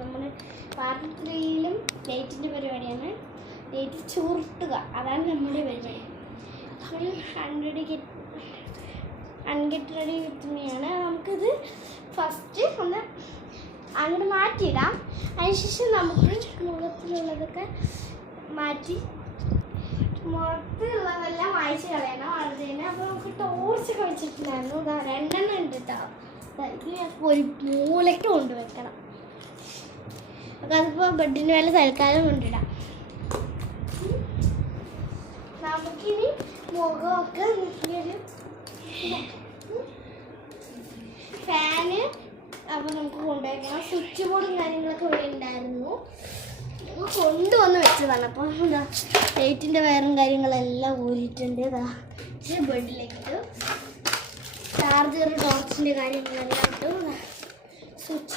നമ്മൾ പാർട്ട് 3-ലും ലൈറ്റിൻ്റെ പരിപാടിയാണ്. ലൈറ്റ് ചുരുട്ടുക, അതാണ് നമ്മുടെ പരിപാടി. ഫുൾ 100 അൺഗെറ്റ് റെഡി വിത്ത് മീയാണ്. നമുക്കിത് ഫസ്റ്റ് ഒന്ന് അങ്ങോട്ട് മാറ്റിയിടാം. അതിനുശേഷം നമുക്ക് മുഖത്തിലുള്ളതൊക്കെ മാറ്റി മുഖത്തുള്ളതെല്ലാം മായ്ച്ച് കളയണം. അതിന് അപ്പോൾ നമുക്ക് ടോർച്ചൊക്കെ വെച്ചിട്ടുണ്ടായിരുന്നു. 2 എണ്ണം ഉണ്ട് കേട്ടോ. ഇത് ഒരു മൂലയ്ക്ക് കൊണ്ടുവയ്ക്കണം. അപ്പോൾ അതിപ്പോൾ ബെഡിന് മേലെ തൽക്കാലം കൊണ്ടിടാം. നമുക്കിനി മുഖമൊക്കെ ഒരു ഫാന് അപ്പോൾ നമുക്ക് കൊണ്ടുവയ്ക്കണം. സ്വിച്ച് ബോർഡും കാര്യങ്ങളൊക്കെ ഇവിടെ ഉണ്ടായിരുന്നു, കൊണ്ടുവന്ന് വെച്ചതാണ്. അപ്പോൾ എന്താ ലൈറ്റിൻ്റെ വയറും കാര്യങ്ങളെല്ലാം ഊരിയിട്ടുണ്ട്. ഇതാ ബെഡിലേക്ക് ചാർജർ ടോർച്ചിൻ്റെ കാര്യങ്ങളെല്ലാം ഇട്ടു. സ്വിച്ച്